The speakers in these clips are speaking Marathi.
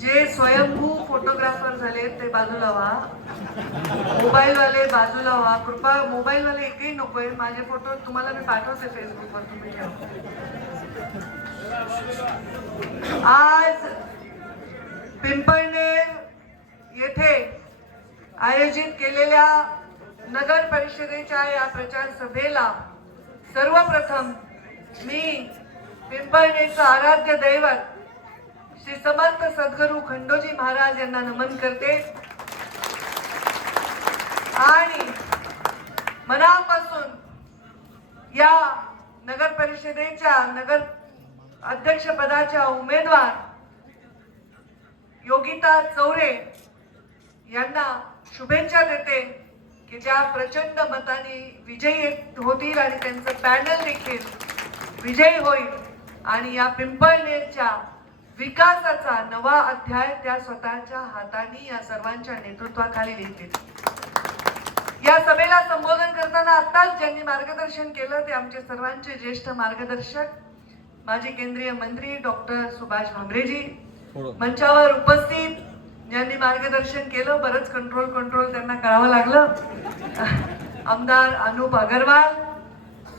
जे स्वयंभू फोटोग्राफर झाले ते बाजूला व्हा, मोबाईल वाले बाजूला व्हा. कृपा मोबाईल वाले एकही नकोय. माझे फोटो तुम्हाला मी पाठवते फेसबुकवर, तुम्ही ठेवा. आज पिंपळनेर येथे आयोजित केलेल्या नगर परिषदेच्या या प्रचार सभेला सर्वप्रथम मी पिंपळनेरचं आराध्य दैवत श्री समर्थ सद्गुरू खंडोजी महाराज यांना नमन करते आणि मनापासून या नगर परिषदेच्या नगर अध्यक्ष पदाच्या उमेदवार योगिता चौरे यांना शुभेच्छा देते की ज्या प्रचंड मताने विजयी होतील आणि त्यांचं पॅनल देखील विजयी होईल आणि या पिंपळनेरच्या विकासाचा नवा अध्याय त्या स्वतःच्या हाताने या सर्वांच्या नेतृत्वाखाली लिहितील. या सभेला संबोधन करताना आताच ज्यांनी मार्गदर्शन केलं ते आमचे सर्वांचे ज्येष्ठ मार्गदर्शक माजी केंद्रीय मंत्री डॉक्टर सुभाष भामरेजी, मंचावर उपस्थित ज्यांनी मार्गदर्शन केलं, बरंच कंट्रोल त्यांना करावं लागलं, आमदार अनुप अग्रवाल,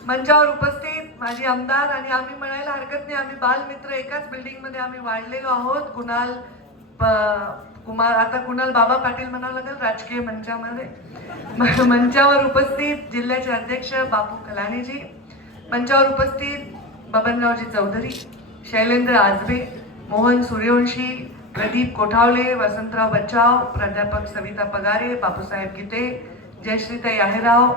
मंचावर उपस्थित माजी आमदार आणि आम्ही म्हणायला हरकत नाही आम्ही बालमित्र एकाच बिल्डिंग मध्ये आम्ही वाढलेलो आहोत. आता कुणाल बाबा पाटील म्हणावं लागेल राजकीय मंचामध्ये. मंचावर उपस्थित जिल्ह्याचे अध्यक्ष बापू कलानीजी, मंचावर उपस्थित बबनरावजी चौधरी, शैलेंद्र आजबे, मोहन सूर्यवंशी, प्रदीप कोठावले, वसंतराव बच्चाव, प्राध्यापक सविता पगारे, बापूसाहेब गीते, जयश्रीताई आहेराव,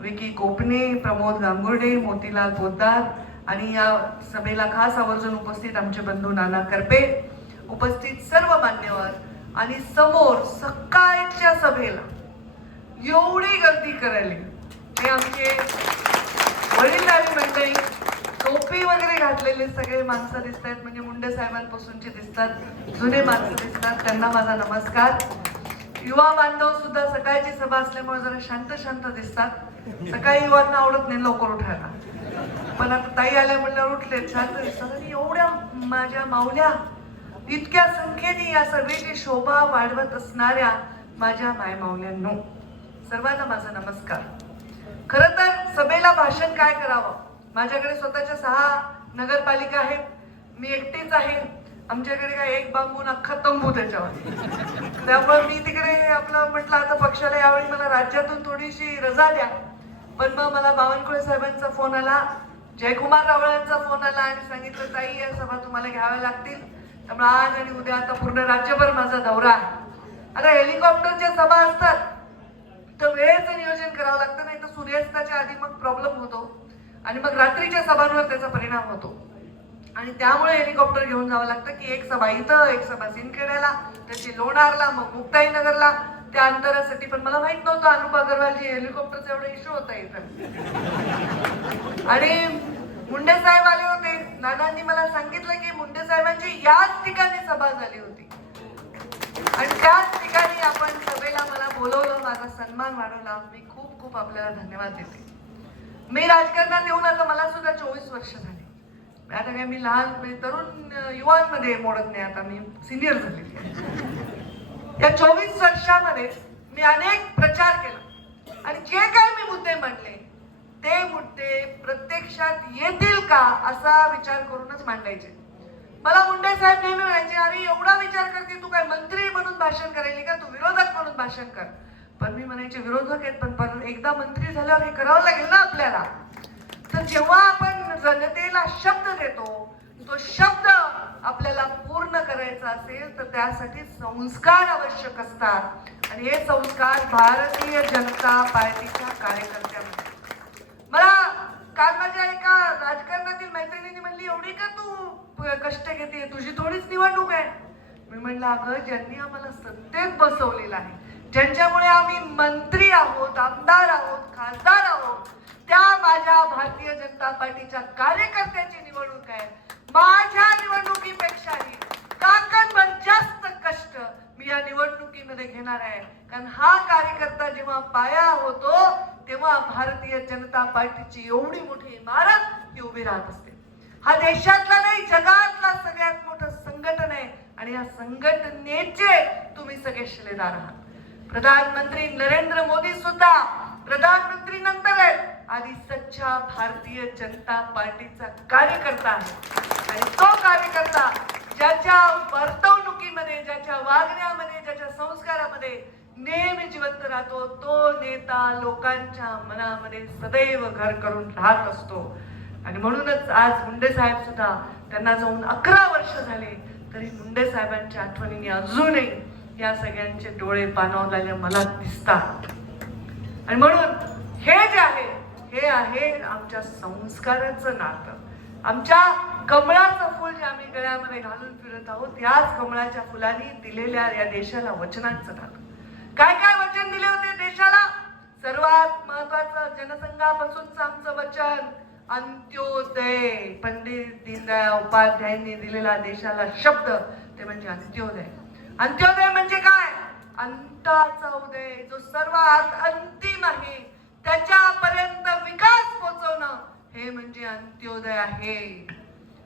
विकी कोपने, प्रमोद गांगुर्डे, मोतीलाल पोद्दार आणि या सभेला खास आवर्जून उपस्थित आमचे बंधू नाना करपे, उपस्थित सर्व मान्यवर आणि समोर सकाळच्या सभेला एवढी गर्दी करायली ते आमचे वडीलधारी मंडळी, टोपी वगैरे घातलेले सगळे माणसं दिसत आहेत, म्हणजे मुंडे साहेबांपासूनचे दिसतात, जुने माणसं दिसतात, त्यांना माझा नमस्कार. युवा बांधव सुद्धा सकाळची सभा असल्यामुळे जरा शांत दिसतात. सकाळी युवांना आवडत नाही लवकर उठायला, पण आता ताई आल्या म्हणल्यावर उठले, शांत दिसतात. आणि एवढ्या माझ्या माऊल्या इतक्या संख्येने या सभेची शोभा वाढवत असणाऱ्या माझ्या मायमाऊल्यांनो सर्वांना माझा नमस्कार. खरं तर सभेला भाषण काय करावं, माझ्याकडे स्वतःच्या 6 नगरपालिका आहेत, मी एकटीच आहे, आमच्याकडे काय एक बांबून अख्खा तंबू त्याच्यावर, त्यामुळे मी तिकडे आपलं म्हटलं आता पक्षाला यावेळी मला राज्यातून थोडीशी रजा द्या. पण मग मला बावनकुळे साहेबांचा फोन आला, जयकुमार रावळांचा फोन आला आणि सांगितलं ताई या सभा तुम्हाला घ्याव्या लागतील. त्यामुळे आज आणि उद्या आता पूर्ण राज्यभर माझा दौरा आहे. आता हेलिकॉप्टरच्या सभा असतात तर वेळेचं नियोजन करावं लागतं, नाही तर सूर्यास्ताच्या आधी मग प्रॉब्लेम होतो आणि मग रात्रीच्या सभांवर त्याचा परिणाम होतो आणि त्यामुळे हेलिकॉप्टर घेऊन जावं लागतं की एक सभा इथं, एक सभा सिंदखेड्याला, त्याची लोणारला, मग मुक्ताईनगरला, त्या अंतरासाठी. पण मला माहित नव्हतं अनुप अग्रवालजी हेलिकॉप्टरचा एवढा इश्यू होता इथं. आणि मुंडे साहेब आले होते, नानांनी मला सांगितलं की मुंडे साहेबांची याच ठिकाणी सभा झाली होती आणि त्याच ठिकाणी आपण सभेला मला बोलवलं, माझा सन्मान वाढवला. मी खूप आपल्याला धन्यवाद देते. मी राजकारणात येऊन आता मला सुद्धा 24 वर्ष झाली. आता काय मी लहान तरुण युवांमध्ये मोडत नाही, आता मी सिनियर झालेली आहे. या 24 वर्षामध्ये मी अनेक प्रचार केला आणि जे काय मी मुद्दे मांडले ते मुद्दे प्रत्यक्षात येतील का असा विचार करूनच मांडायचे. मला मुंडे साहेब नेहमी म्हणायचे, अरे एवढा विचार करते तू, काय मंत्री म्हणून भाषण करायली का, तू विरोधक म्हणून भाषण कर. पण मी म्हणायचे विरोधक आहेत पण एकदा मंत्री झाल्यावर हे करावं लागेल ना आपल्याला. तर जेव्हा आपण जनतेला शब्द देतो, तो शब्द आपल्याला पूर्ण करायचा असेल तर त्यासाठी संस्कार आवश्यक असतात आणि हे संस्कार भारतीय जनता पार्टीच्या कार्यकर्त्यांमध्ये. मला काल माझ्या एका राजकारणातील मैत्रिणीने म्हणली, एवढी का तू कष्ट घेते, तुझी थोडीच निवडणूक आहे. मी म्हणलं अगं ज्यांनी आम्हाला सत्तेत बसवलेलं आहे, ज्यांच्यामुळे आम्ही मंत्री आहोत, आमदार आहोत, खासदार आहोत, त्या माझ्या भारतीय जनता पार्टीच्या कार्यकर्त्याची निवडणूक आहे. माझ्या निवडणुकीपेक्षाही ताकदवर जास्त कष्ट मी या निवडणुकीमध्ये घेणार आहे, कारण हा कार्यकर्ता जेव्हा पाया होतो तेव्हा भारतीय जनता पार्टीची एवढी मोठी इमारत ही उभी राहत असते. हा देशातला नाही जगातला सगळ्यात मोठं संघटन आहे आणि या संघटनेचे तुम्ही सगळे शिलेदार आहात. प्रधानमंत्री नरेंद्र मोदी सुद्धा प्रधानमंत्री नंतर आहेत, आधी सच्चा भारतीय जनता पार्टीचा कार्यकर्ता आहे आणि तो कार्यकर्ता ज्याच्या वर्तवणुकीमध्ये, ज्याच्या वागण्यामध्ये, ज्याच्या संस्कारामध्ये नेहमी जिवंत राहतो, तो नेता लोकांच्या मनामध्ये सदैव घर करून राहत असतो. आणि म्हणूनच आज मुंडे साहेब सुद्धा, त्यांना जाऊन 11 वर्ष झाले तरी मुंडे साहेबांच्या आठवणीने अजूनही या सगळ्यांचे डोळे पाणावलेले मला दिसतात. आणि म्हणून हे जे आहे हे आहे आमच्या संस्काराचं नातं. आमच्या कमळाचं फूल जे आम्ही गळ्यामध्ये घालून फिरत आहोत, याच कमळाच्या फुलांनी दिलेल्या या देशाला वचनांचं नातं. काय काय वचन दिले होते देशाला? सर्वात महत्वाचं जनसंघापासूनचं आमचं वचन अंत्योदय. पंडित दीनदयाळ उपाध्यायांनी दिलेला देशाला शब्द ते म्हणजे अंत्योदय. अंत्योदय म्हणजे काय? अंताचा उदय, जो सर्वात अंतिम आहे त्याच्यापर्यंत विकास पोहोचवणं हे म्हणजे अंत्योदय आहे.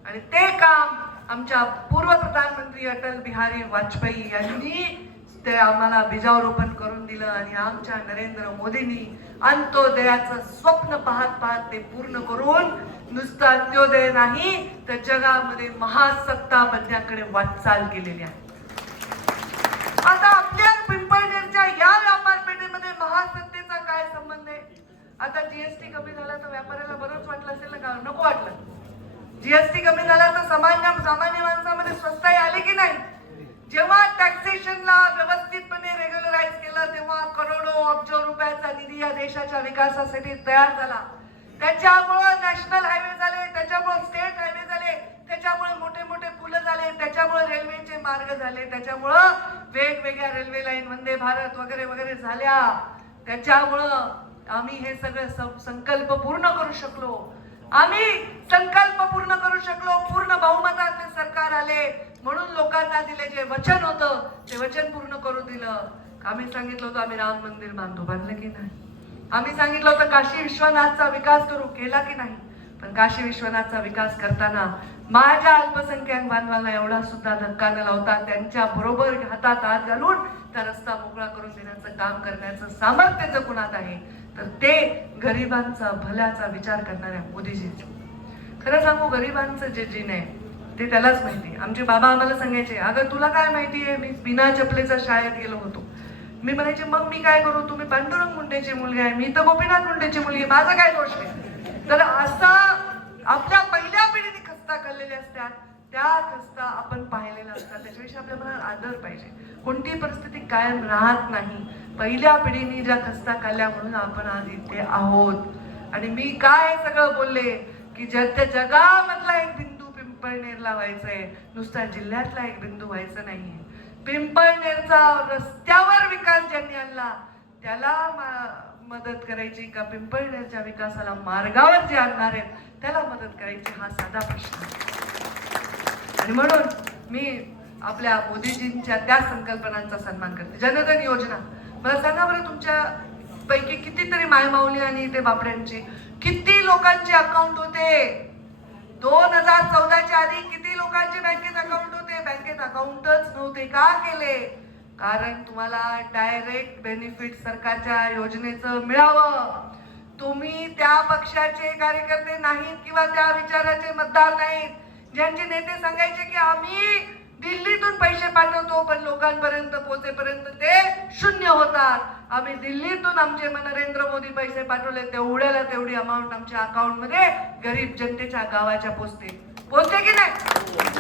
आणि ते काम आमच्या पूर्व प्रधानमंत्री अटल बिहारी वाजपेयी यांनी ते आम्हाला बीजारोपण करून दिलं आणि आमच्या नरेंद्र मोदींनी अंत्योदयाचं स्वप्न पाहत पाहत ते पूर्ण करून नुसतं अंत्योदय नाही तर जगामध्ये महासत्ता बनण्याकडे वाटचाल केलेली आहे. आता आपल्या पिंपळनेरच्या या व्यापार पेठेमध्ये महासत्तेचा काय संबंध आहे? आता जीएसटी कमी झाला तर व्यापाऱ्याला बरंच वाटलं असेल ना, का नको वाटलं? जीएसटी कमी झाला तर सामान्य माणसामध्ये स्वस्ताई आली की नाही? जेव्हा टॅक्सेशनला व्यवस्थितपणे रेग्युलराइज केलं तेव्हा करोडो अब्ज रुपयाचा निधी या देशाच्या विकासासाठी तयार झाला. त्याच्यामुळं नॅशनल हायवे झाले, त्याच्यामुळे स्टेट हायवे झाले, त्याच्यामुळे मोठे मोठे पुलं झाले, त्याच्यामुळे रेल्वेचे मार्ग झाले, त्याच्यामुळं वेगवेगळ्या रेल्वे लाईन वंदे भारत वगैरे वगैरे झाल्या. त्याच्यामुळं आम्ही हे सगळं संकल्प पूर्ण करू शकलो. आम्ही संकल्प पूर्ण करू शकलो. पूर्ण बहुमताचे सरकार आले म्हणून लोकांना दिले जे वचन होतं ते वचन पूर्ण करू दिलं. आम्ही सांगितलं होतं आम्ही राम मंदिर बांधू, बांधलं की नाही? आम्ही सांगितलं होतं काशी विश्वनाथचा विकास करू, केला की नाही? पण काशी विश्वनाथचा विकास करताना माझ्या अल्पसंख्याक बांधवांना एवढा सुद्धा धक्का न लावता त्यांच्या बरोबर हातात हात घालून त्या रस्ता मोकळा करून देण्याचं काम करण्याचं सामर्थ्य जर कुणात आहे तर ते गरिबांचा भल्याचा विचार करणाऱ्या मोदीजींचं. खरं सांगू, गरिबांचं जे जीन आहे ते त्यालाच माहिती. आमचे बाबा आम्हाला सांगायचे, अगं तुला काय माहिती आहे, मी बिना चपलेचा शाळेत गेलो होतो. मी म्हणायचे मग मी काय करू, तुम्ही पांडुरंग मुंडेची मुलगी आहे, मी तर गोपीनाथ मुंडेची मुलगी, माझा काय दोष आहे? तर असा आपल्या पहिल्या पिढीने खस्ता खाल्लेल्या असतात, त्या खस्ता आपण पाहिलेल्या असतात, त्याच्याविषयी आपल्या मनात आदर पाहिजे. कोणतीही परिस्थिती कायम राहत नाही. पहिल्या पिढीने ज्या खस्ता खाल्ल्या म्हणून आपण आज इथे आहोत. आणि मी काय सगळं बोलले की त्या जगामधला एक बिंदू पिंपळनेरला व्हायचंय, नुसता जिल्ह्यातला एक बिंदू व्हायचं नाहीये. पिंपळनेरचा रस्त्यावर विकास ज्यांनी आणला त्याला मदत करायची का पिंपळनेरच्या विकासाला मार्गावर जे आणणार आहेत त्याला मदत करायची, हा साधा प्रश्न आहे. आणि म्हणून मी आपल्या मोदीजींच्या त्या संकल्पनांचा सन्मान करते. जनधन योजना, मला सांगा बरं, तुमच्या पैकी कितीतरी मायमाऊली आणि ते बापड्यांचे किती लोकांचे अकाउंट होते? 2014च्या आधी किती लोकांचे बँकेत अकाउंट होते? बँकेत अकाउंटच नव्हते. का केले? कारण तुम्हाला डायरेक्ट बेनिफिट सरकारच्या योजनेचं मिळावं. तुम्ही त्या पक्षाचे कार्यकर्ते नाहीत किंवा त्या विचाराचे मतदार नाहीत, ज्यांचे नेते सांगायचे की आम्ही दिल्लीतून पैसे पाठवतो पण लोकांपर्यंत पोहोचेपर्यंत ते शून्य होतात. आम्ही दिल्लीतून आमचे नरेंद्र मोदी पैसे पाठवले, तेवढ्याला तेवढी अमाऊंट आमच्या अकाउंट मध्ये गरीब जनतेच्या गावाच्या पोचते की नाही?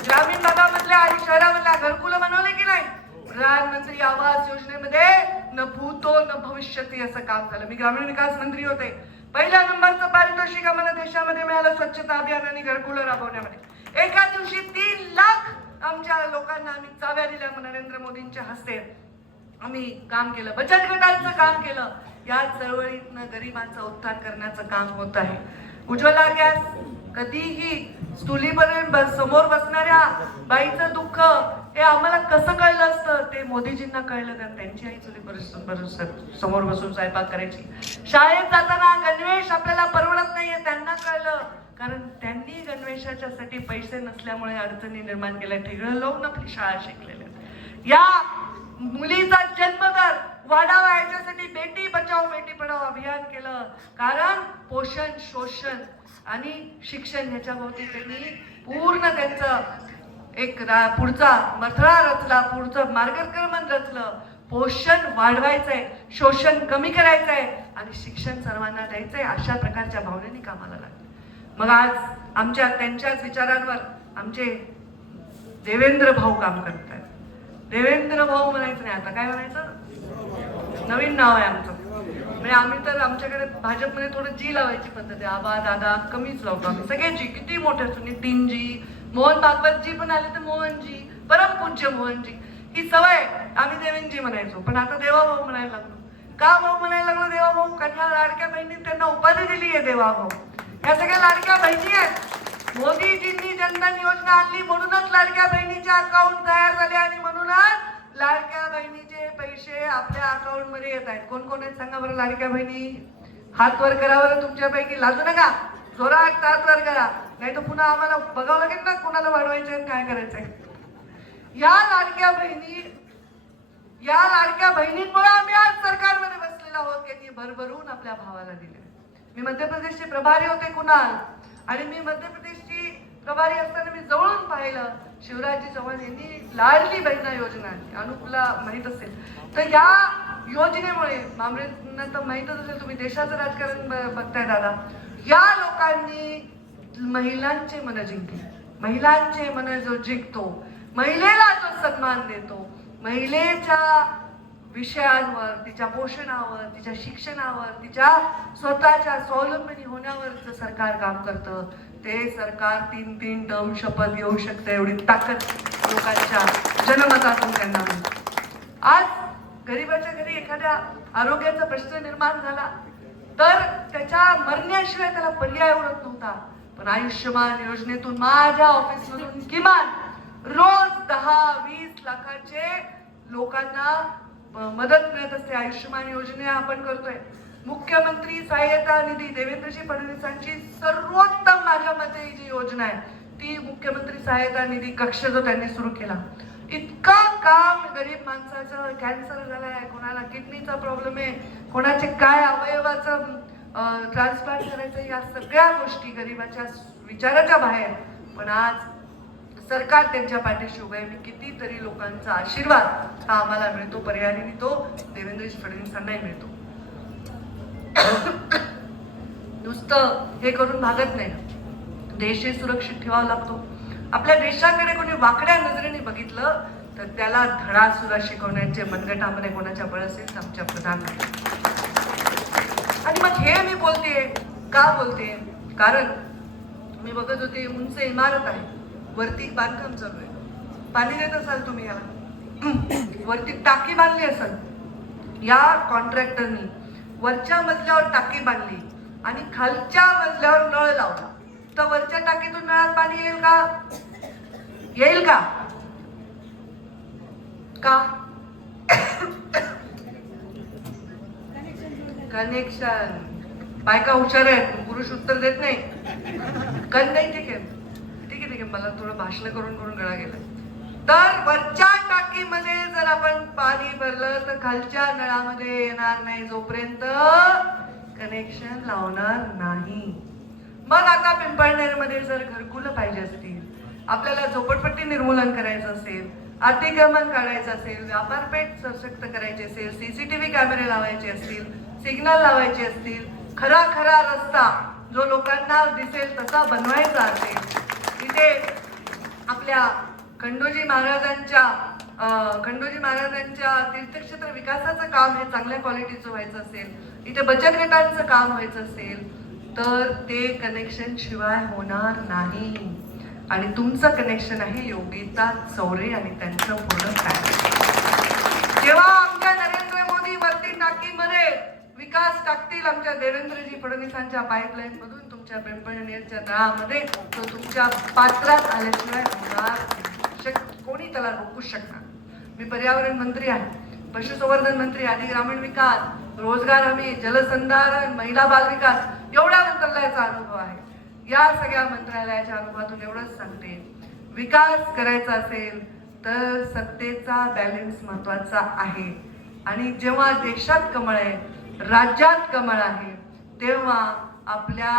ग्रामीण भागामधल्या आणि शहरामधल्या घरकुलं बनवले की नाही? प्रधानमंत्री आवास योजनेमध्ये न भूतो न भविष्यती असं काम झालं. मी ग्रामीण विकास मंत्री होते. पहिल्या नंबरचं पारितोषिक आम्हाला देशामध्ये मिळालं स्वच्छता अभियान आणि घरकुलं राबवण्यामध्ये. एका दिवशी 3 लाख आमच्या लोकांना आम्ही चाव्या दिल्या नरेंद्र मोदींच्या हस्ते. आम्ही काम केलं, बचत गटांचं काम केलं. या चळवळीतनं गरिबांचा उत्थान करण्याचं काम होत आहे. उज्ज्वला गॅस, कधीही चुलीपर्यंत समोर बसणाऱ्या बाईचं दुःख हे आम्हाला कसं कळलं असतं ते मोदीजींना कळलं, कारण त्यांची आई चुलीपर्यंत समोर बसून स्वयंपाक करायची. शाळेत जाताना गणवेश आपल्याला परवडत नाहीये त्यांना कळलं, कारण त्यांनी गणवेशाच्यासाठी पैसे नसल्यामुळे अडचणी निर्माण केल्या. ठिगळं लावून आपली शाळा शिकलेल्या. या मुलीचा जन्मदर वाढावा याच्यासाठी बेटी बचाओ बेटी पढाओ अभियान केलं. कारण पोषण, शोषण आणि शिक्षण ह्याच्या भोवती त्यांनी पूर्ण त्यांचं एक पुढचा मथळा रचला, पुढचं मार्गक्रमण रचलं. पोषण वाढवायचंय, शोषण कमी करायचंय आणि शिक्षण सर्वांना द्यायचंय, अशा प्रकारच्या भावनेने कामाला लागले. मग आज त्यांच्याच विचारांवर आमचे देवेंद्र भाऊ काम करत आहेत. देवेंद्र भाऊ म्हणायचं नाही, आता काय म्हणायचं, नवीन नाव आहे आमचं. म्हणजे आम्ही तर आमच्याकडे भाजपमध्ये थोडं जी लावायची पद्धत आहे. आबा दादा कमीच लावतो आम्ही, सगळे जी, किती मोठे नितीनजी, मोहन भागवतजी पण आले तर मोहनजी, परमपूज्य मोहनजी, ही सवय. आम्ही देवेंद्रजी म्हणायचो, पण आता देवाभाऊ म्हणायला लागलो. का भाऊ म्हणायला लागलो देवाभाऊ? कारण ह्या लाडक्या बहिणींनी त्यांना उपाधी दिली आहे देवाभाऊ. ह्या सगळ्या लाडक्या बहिणी आहेत. मोदीजींनी जनधन योजना आणली म्हणूनच लाडक्या बहिणीचे अकाउंट तयार झाले आणि म्हणूनच लाडक्या बहिणीचे पैसे आपल्या अकाउंट मध्ये येत आहेत. कोण कोण आहेत सांगा बरं लाडक्या बहिणी? हात वर करा बरं तुमच्यापैकी, लाजू नका, जोरात हात वर करा, नाही तर पुन्हा आम्हाला बघावं लागेल ना कुणाला वाढवायचंय काय करायचंय. या लाडक्या बहिणींमुळे आम्ही आज सरकारमध्ये बसलेलो आहोत. त्यांनी भरभरून आपल्या भावाला दिले. मी मध्य प्रदेशचे प्रभारी होते कुणाल, आणि मी मध्य प्रदेशची प्रभारी असताना मी जवळून पाहिलं शिवराजजी चव्हाण यांनी लाडली बहिणा योजना, अनुपला माहित असेल तर, या योजनेमुळे मामरेंना तर माहितच असेल, तुम्ही देशाचं राजकारण बघताय दादा, या लोकांनी महिलांचे मन जिंकले. महिलांचे मन जो जिंकतो, महिलेला जो सन्मान देतो, महिलेच्या विषयांवर, तिच्या पोषणावर, तिच्या शिक्षणावर, तिच्या स्वतःच्या स्वावलंबी होण्यावर सरकार काम करतं, ते सरकार 3-3 टर्म शपथ घेऊ शकतं, एवढी ताकद लोकांच्या जनमतातून त्यांना मिळते. आज गरीबाच्या घरी एखाद्या आरोग्याचा प्रश्न निर्माण झाला तर त्याच्या मरण्याशिवाय त्याला पर्याय उरत नव्हता. पण आयुष्यमान योजनेतून माझ्या ऑफिसमधून किमान रोज 10-20 लाखाचे लोकांना मदत मिळत असते. आयुष्यमान योजना आपण करतोय. मुख्यमंत्री सहाय्यता निधी, देवेंद्रजी फडणवीसांची सर्वोत्तम माझ्या मते जी योजना आहे ती मुख्यमंत्री सहाय्यता निधी कक्ष जो त्यांनी सुरू केला. इतकं काम गरीब माणसाचं, कॅन्सर झालाय, कोणाला किडनीचा प्रॉब्लेम आहे, कोणाचे काय अवयवाचं ट्रान्सप्लांट करायचं, या सगळ्या गोष्टी गरीबाच्या विचाराच्या बाहेर. पण आज सरकार त्यांच्या पाठीशी उभं आहे. मी कितीतरी लोकांचा आशीर्वाद हा आम्हाला मिळतो, पर्यायाने मिळतो, देवेंद्र फडणवीसांनाही मिळतो. नुसतं हे करून भागत नाही. देश सुरक्षित ठेवावा लागतो. आपल्या देशाकडे कोणी वाकड्या नजरेने बघितलं तर त्याला धडा सुद्धा शिकवण्याचे मनगटामध्ये कोणाच्या बळ असेल तर आमच्या प्रधानमंत्री. आणि मग हे मी बोलतेय का बोलते, कारण मी बघत होते उंच इमारत आहे, वरती बांधकाम चालू आहे. पाणी देत असाल तुम्ही याला, वरती टाकी बांधली असेल या कॉन्ट्रॅक्टरनी, वरच्या मजल्यावर टाकी बांधली आणि खालच्या मजल्यावर नळ लावला, तर वरच्या टाकीतून नळात पाणी येईल का? येईल का? का? कनेक्शन. बायका हुशार आहेत, पुरुष उत्तर देत नाही. नाही, ठीक आहे ठीक आहे ठीक आहे, मला थोडं भाषण करून करून गळा गेला. तर वरच्या टाकीमध्ये जर आपण पाणी भरलं तर खालच्या नळामध्ये येणार नाही जोपर्यंत कनेक्शन लावणार नाही. मग आता पिंपळनेरमध्ये जर घरकुलं पाहिजे असतील, आपल्याला झोपडपट्टी निर्मूलन करायचं असेल, अतिक्रमण काढायचं असेल, व्यापारपेठ सशक्त करायची असेल, सीसीटीव्ही कॅमेरे लावायचे असतील, सिग्नल लावायचे असतील, खरा खरा रस्ता जो लोकांना दिसेल तसा बनवायचा असेल, तिथे आपल्या खंडोजी महाराजांच्या तीर्थक्षेत्र विकासाचं काम हे चांगल्या क्वालिटीचं व्हायचं असेल, इथे बचत गटांचं काम व्हायचं असेल तर ते कनेक्शन शिवाय होणार नाही. आणि तुमचं कनेक्शन आहे योगिता चौरे आणि त्यांचं पूर्ण काय. जेव्हा आमच्या नरेंद्र मोदी वरती टाकीमध्ये विकास टाकतील आमच्या देवेंद्रजी फडणवीसांच्या पाईपलाईन मधून तुमच्या पिंपळनेरच्या नळामध्ये, तो तुमच्या पात्रात आल्याशिवाय होणार, कोणी त्याला रोखू शकणार. मी पर्यावरण मंत्री आहे, पशुसंवर्धन मंत्री, आदी ग्रामीण विकास, रोजगार हमी, जलसंधारण, महिला बाल विकास एवढ्या बद्दलचा अनुभव आहे. या सगळ्या मंत्रालयाच्या अनुभवातून एवढंच सांगते, विकास करायचा असेल तर सत्तेचा बॅलन्स महत्वाचा आहे. आणि जेव्हा देशात कमळ आहे, राज्यात कमळ आहे, तेव्हा आपल्या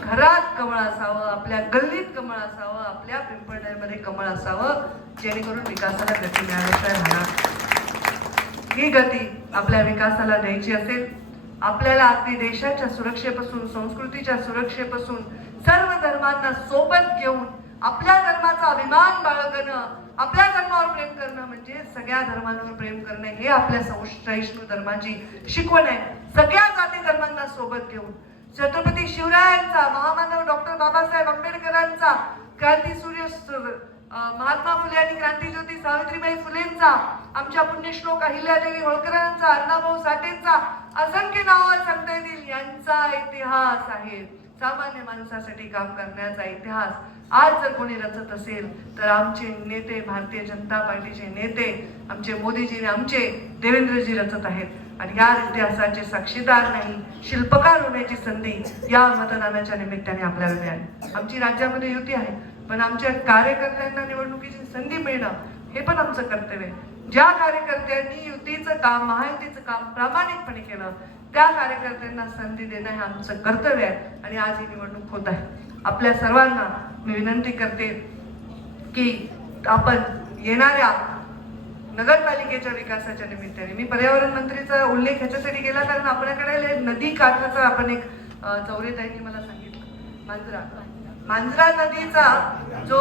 घरात कमळ असावं, आपल्या गल्लीत कमळ असावं, आपल्या पिंपळनेरमध्ये कमळ असावं, जेणेकरून विकासाला गती मिळाल्याशिवाय राहणार. ही गती आपल्या विकासाला द्यायची असेल, आपल्याला अगदी देशाच्या सुरक्षेपासून, संस्कृतीच्या सुरक्षेपासून, सर्व धर्मांना सोबत घेऊन आपल्या धर्माचा अभिमान बाळगणं, आपल्या धर्मावर प्रेम करणं म्हणजे सगळ्या धर्मांवर प्रेम करणे, हे आपल्या सहिष्णू धर्माची शिकवण आहे. सगळ्या जाती धर्मांना सोबत घेऊन छत्रपती शिवरायांचा, महामानव डॉक्टर बाबासाहेब आंबेडकरांचा, क्रांतीसूर्य महात्मा फुले आणि क्रांतीज्योती सावित्रीबाई फुलेंचा, आमच्या पुण्यश्लोक अहिल्यादेवी होळकरांचा, अण्णाभाऊ साठेंचा, असंख्य नावं सांगता येतील, यांचा इतिहास आहे. सामान्य माणसासाठी काम करण्याचा इतिहास आज जर कोणी रचत असेल तर आमचे नेते, भारतीय जनता पार्टीचे नेते, आमचे मोदीजी, आमचे देवेंद्रजी रचत आहेत. आणि या इतिहासाचे साक्षीदार नाही, शिल्पकार होण्याची संधी या मतदानाच्या निमित्ताने आपल्याला मिळाली. आमची राज्यामध्ये युती आहे, पण आमच्या कार्यकर्त्यांना निवडणुकीची संधी मिळणं हे पण आमचं कर्तव्य आहे. ज्या कार्यकर्त्यांनी युतीचं काम, महायुतीचं काम प्रामाणिकपणे केलं, त्या कार्यकर्त्यांना संधी देणं हे आमचं कर्तव्य आहे. आणि आज ही निवडणूक होत आहे. आपल्या सर्वांना मी विनंती करते की आपण येणाऱ्या नगरपालिकेच्या विकासाच्या निमित्ताने, मी पर्यावरण मंत्रीचा उल्लेख ह्याच्यासाठी केला कारण आपल्याकडे नदी काठाचा आपण एक चौरेताईंनी मला सांगितलं, मांजरा नदीचा जो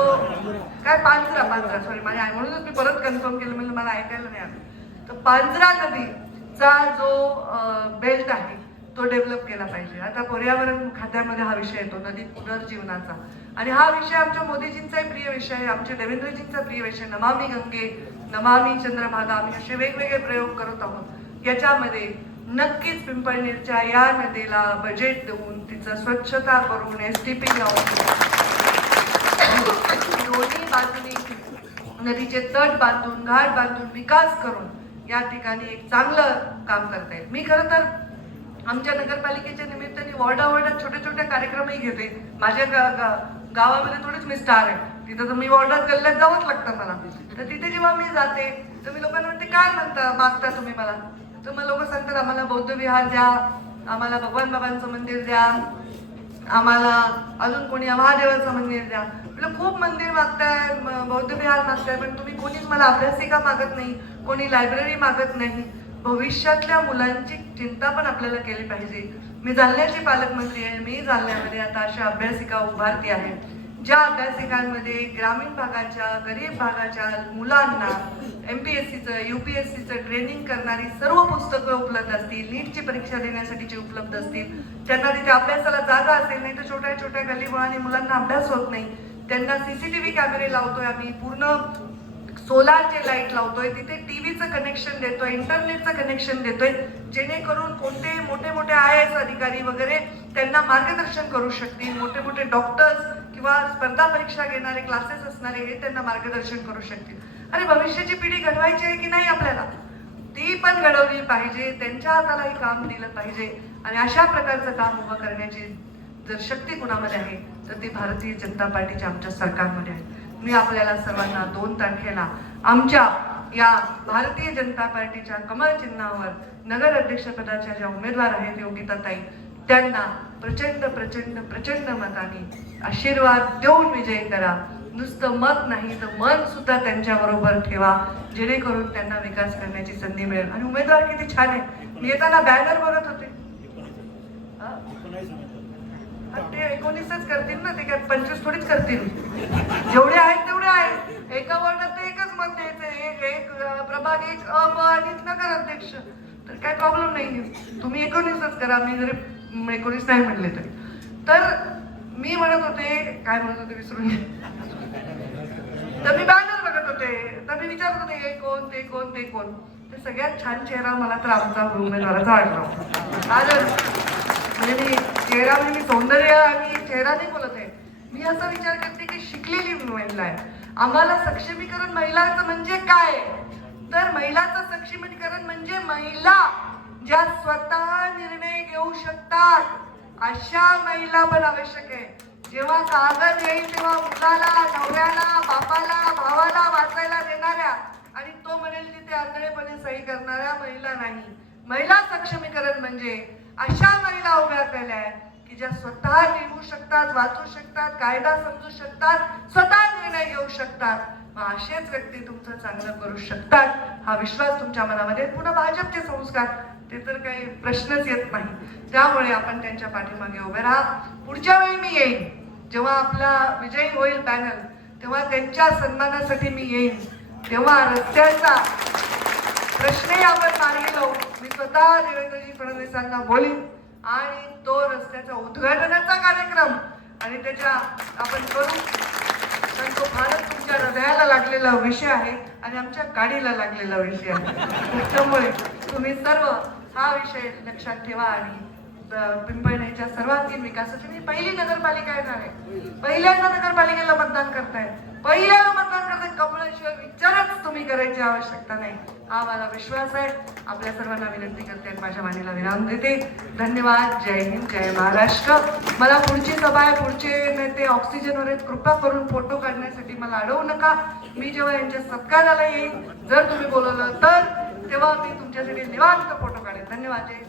काय पांजरा सॉरी माझ्या म्हणूनच मी परत कन्फर्म केलं, म्हणजे मला ऐकायला नाही आलं. तर पांजरा नदीचा जो बेल्ट आहे तो डेव्हलप केला पाहिजे. आता पर्यावरण खात्यामध्ये हा विषय येतो, नदी पुनर्जीवनाचा, आणि हा विषय आमच्या मोदीजींचाही प्रिय विषय आहे, आमच्या देवेंद्रजींचा प्रिय विषय. नमामि गंगे, नमामि चंद्रभागा, आम्ही असे वेगवेगळे प्रयोग करत आहोत. याच्यामध्ये नक्कीच पिंपळनेरच्या या नदीला बजेट देऊन, तिचं स्वच्छता करून, STP लावून, दोन्ही बाजूनी नदीचे तट बांधून, घाट बांधून, विकास करून या ठिकाणी एक चांगलं काम करता येईल. मी खरं तर आमच्या नगरपालिकेच्या निमित्ताने वॉर्डात छोटे छोटे कार्यक्रमही घेते. माझ्या गावामध्ये थोडीच मी स्टार आहे, तिथं तर मी वॉर्डात गल्ल्यात जावंच लागतं मला. तर तिथे जेव्हा मी जाते तर मी लोकांना म्हणते, काय मागता तुम्ही मला? तर मग लोक सांगतात, आम्हाला बौद्ध विहार द्या, आम्हाला भगवान बाबांचं मंदिर द्या, आम्हाला अजून कोणी महादेवाचं मंदिर द्या. म्हटलं खूप मंदिर मागताय, बौद्ध विहार मागताय, पण तुम्ही कोणीच मला अभ्यासिका मागत नाही, कोणी लायब्ररी मागत नाही. भविष्यातल्या मुलांची चिंता पण आपल्याला केली पाहिजे. मी जालन्याची पालकमंत्री आहे, मी जालन्यामध्ये आता अशा अभ्यासिका उभारती आहे, ज्या अभ्यासिकांमध्ये ग्रामीण भागाच्या, गरीब भागाच्या मुलांना MPSCचं, UPSCचं ट्रेनिंग करणारी सर्व पुस्तकं उपलब्ध असतील, नीटची परीक्षा देण्यासाठीची उपलब्ध असतील, त्यांना तिथे अभ्यासाला जागा असेल, नाही तर छोट्या छोट्या गल्लीबोळाने मुलांना अभ्यास होत नाही, त्यांना CCTV कॅमेरे लावतोय आम्ही, पूर्ण सोलारचे लाईट लावतोय, तिथे टीव्हीचं कनेक्शन देतोय, इंटरनेटचं कनेक्शन देतोय, जेणेकरून कोणते मोठे मोठे IAS अधिकारी वगैरे त्यांना मार्गदर्शन करू शकतील, मोठे मोठे डॉक्टर्स किंवा स्पर्धा परीक्षा घेणारे, क्लासेस असणारे हे त्यांना मार्गदर्शन करू शकतील. अरे भविष्याची पिढी घडवायची आहे की नाही आपल्याला? ती पण घडवली पाहिजे, त्यांच्या हातालाही काम दिलं पाहिजे. आणि अशा प्रकारचं काम उभं करण्याची जर शक्ती कुणामध्ये आहे तर ती भारतीय जनता पार्टीच्या आमच्या सरकारमध्ये आहे. मी आपल्याला सर्वांना 2 तारखेला आमच्या या भारतीय जनता पार्टीच्या कमळ चिन्हावर नगर अध्यक्षपदाच्या ज्या उमेदवार आहेत योगिताताई, त्यांना प्रचंड प्रचंड प्रचंड मताने आशीर्वाद देऊन विजयी करा. नुसतं मत नाही तर मन सुद्धा त्यांच्या बरोबर ठेवा, जेणेकरून त्यांना विकास करण्याची संधी मिळेल. आणि उमेदवार किती छान आहे. मी येताना बॅनर बघत होते, ते 19च करतील ना, ते काय 25 थोडीच करतील. जेवढे आहेत तेवढे आहेत. एका वॉर्डात ते एकच मत द्यायचं, एक प्रभाग, एक आणि नगर अध्यक्ष, तर काय प्रॉब्लेम नाही. तुम्ही 19च करा, मी जरी 19 नाही म्हणले तरी. तर मी म्हणत होते, काय म्हणत होते विसरून, तर मी बॅनर बघत होते, तर मी विचारत होते हे कोण, ते कोण, ते कोण. ते सगळ्यात छान चेहरा मला तर आमचा उमेदवाराचा वाटला. आजच म्हणजे मी चेहरा, म्हणजे मी सौंदर्य आणि चेहरा नाही बोलत आहे, मी असा विचार करते की शिकलेली महिला आहे. आम्हाला सक्षमीकरण महिलाचं म्हणजे काय? तर महिलाचं सक्षमीकरण म्हणजे महिला ज्या स्वतः निर्णय घेऊ शकतात अशा महिला पण आवश्यक आहे. जेव्हा कागद येईल तेव्हा मुलाला, नवऱ्याला, बापाला, भावाला वाचायला देणाऱ्या आणि तो म्हणेल तिथे आंधळेपणे सही करणाऱ्या महिला नाही. महिला सक्षमीकरण म्हणजे अशा महिला उभ्या केल्या की ज्या स्वतः लिहू शकतात, वाचू शकतात, कायदा समजू शकतात, स्वतः निर्णय घेऊ शकतात. मग असेच व्यक्ती तुमचं चांगलं करू शकतात हा विश्वास तुमच्या मनामध्ये. पुन्हा भाजपचे संस्कार ते तर काही प्रश्नच येत नाही. त्यामुळे आपण त्यांच्या पाठीमागे उभे राहा. पुढच्या वेळी मी येईन जेव्हा आपला विजयी होईल पॅनल, तेव्हा त्यांच्या सन्मानासाठी मी येईन. तेव्हा रस्त्याचा प्रश्नही आपण मार्गी लावू. मी स्वतः देवेंद्रजी फडणवीसांना बोलीन आणि तो रस्त्याचा उद्घाटनाचा कार्यक्रम आणि त्याच्या आपण करू. पण तो फारच तुमच्या हृदयाला लागलेला विषय आहे आणि आमच्या गाडीला लागलेला विषय आहे. त्यामुळे तुम्ही सर्व हा विषय लक्षात ठेवा आणि पिंपळनेरच्या सर्वांगीण विकासाची. मी पहिली नगरपालिका येणार आहे, पहिल्यांदा नगरपालिकेला मतदान करताय, पहिल्यांदा मतदान करताय. कमळाशिवाय विचारच तुम्ही करायची आवश्यकता नाही हा मला विश्वास आहे. आपल्या सर्वांना विनंती करते आणि माझ्या वाणीला विराम देते. धन्यवाद. जय हिंद, जय महाराष्ट्र. मला पुढची सभा आहे, पुढचे नेते ऑक्सिजनवर आहेत, कृपा करून फोटो काढण्यासाठी मला अडवू नका. मी जेव्हा यांच्या सत्काराला येईन, जर तुम्ही बोलवलं तर तेव्हा मी तुमच्यासाठी निवांत फोटो काढेन. धन्यवाद. जय